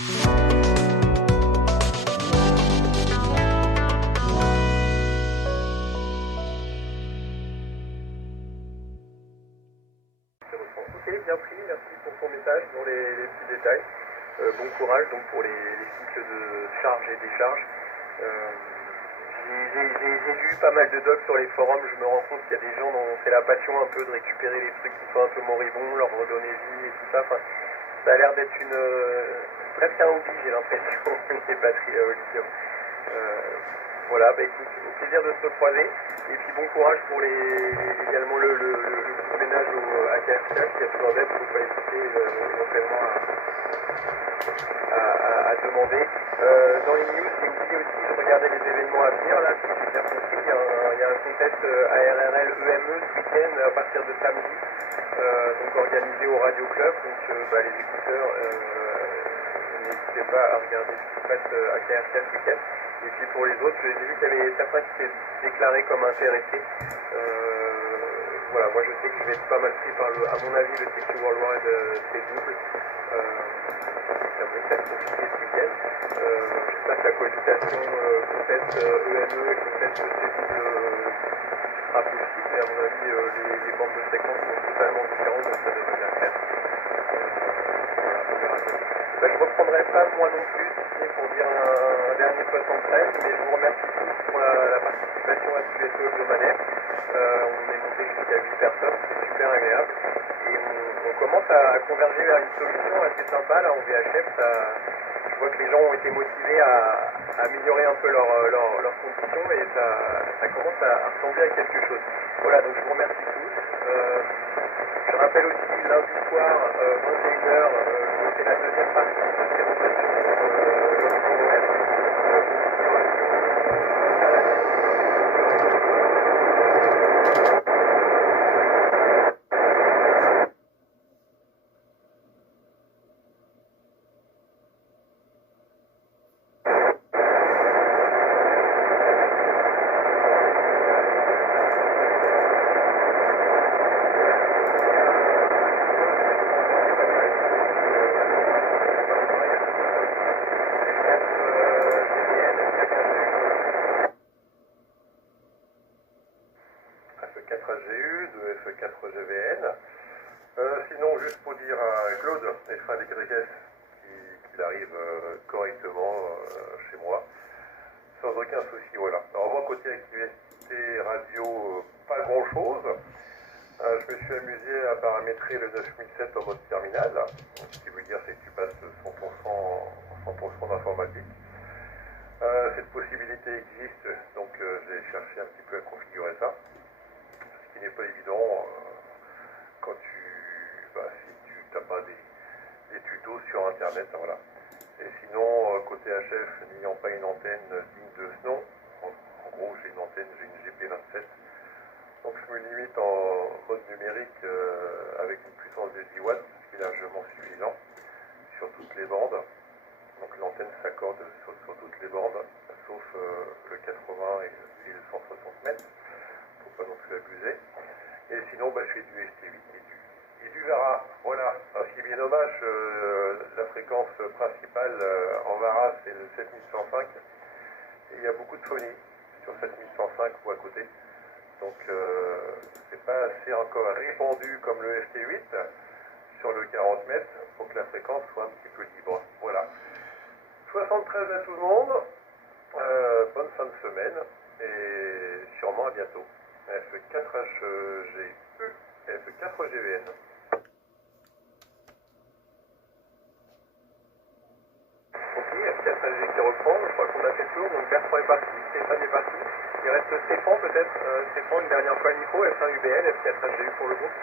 Ok, bien pris, merci pour ton message dans les petits détails. Bon courage donc pour les cycles de charge et décharge. J'ai lu pas mal de docs sur les forums, je me rends compte qu'il y a des gens dont c'est la passion un peu de récupérer les trucs qui sont un peu moribonds, leur redonner vie et tout ça. Enfin, ça a l'air d'être presque un hobby, j'ai l'impression, les batteries à lithium. Voilà, bah écoute, au plaisir de se recroiser. Et puis bon courage pour également le coup de ménage à KFK, qui a besoin d'aide, il ne faut pas hésiter éventuellement à demander. Dans les news, j'ai oublié aussi de regarder les événements à venir. Là, si j'ai bien compris, il y a un contest ARRL EME ce week-end à partir de samedi, donc organisé au Radio Club. Donc les écouteurs, n'hésitez pas à regarder ce qui se passe à KRK ce week-end. Et puis pour les autres, j'ai vu qu'il y avait certains qui s'étaient déclarés comme intéressés. Voilà, moi je sais que je vais être pas mal pris par à mon avis, le TQ Worldwide c'est double. Ça me fait compliqué ce week-end. Je sais pas si la cohabitation contest EME et contest C-double sera possible, mais à mon avis, les bandes de fréquences sont totalement différentes, donc ça devrait bien faire. Voilà, on verra bien. Je ne reprendrai pas moi non plus, si ce n'est pour dire un dernier 73, mais je vous remercie tous pour la participation à ce QSO hebdomadaire. On est monté jusqu'à 8 personnes, c'est super agréable. Et on commence à converger vers une solution assez sympa là en VHF. Je vois que les gens ont été motivés à améliorer un peu leurs conditions et ça commence à ressembler à quelque chose. Voilà, donc je vous remercie tous. Je rappelle aussi lundi soir, 21h, c'est la deuxième partie de cette présentation FE4HGU, de FE4GVN. Sinon, juste pour dire à Claude, F1 des Quadriques, qu'il arrive correctement chez moi, sans aucun souci, voilà. Alors moi, côté activité radio, pas grand chose. Je me suis amusé à paramétrer le 9007 en mode terminal, ce qui veut dire c'est que tu passes 100% d'informatique. Cette possibilité existe, donc j'ai cherché un petit peu à configurer ça, ce qui n'est pas évident quand si tu n'as pas des tutos sur internet, voilà. Et sinon, côté HF, n'ayant pas une antenne digne de ce nom, en gros j'ai une GP27, donc je me limite en mode numérique avec une puissance de 10 watts, ce qui est largement suffisant sur toutes les bandes. Donc l'antenne s'accorde sur toutes les bandes, sauf le 80 et le 160 mètres, faut pas non plus abuser. Et sinon, je fais du ST8 et du VARA. Voilà, alors, ce qui est bien dommage, la fréquence principale en VARA, c'est le 7105. Et il y a beaucoup de phonie sur 7105 ou à côté. Donc, c'est pas assez encore répandu comme le ST8 sur le 40 mètres pour que la fréquence soit un petit peu libre. Voilà. 73 à tout le monde, bonne fin de semaine et sûrement à bientôt. FE4HGU, FE4GVN. Ok, F4HG qui reprend, je crois qu'on a fait le tour, donc Bertrand est parti, Stéphane est parti. Il reste Stéphane peut-être, Stéphane une dernière fois le micro, F1UBL, F4HGU pour le groupe.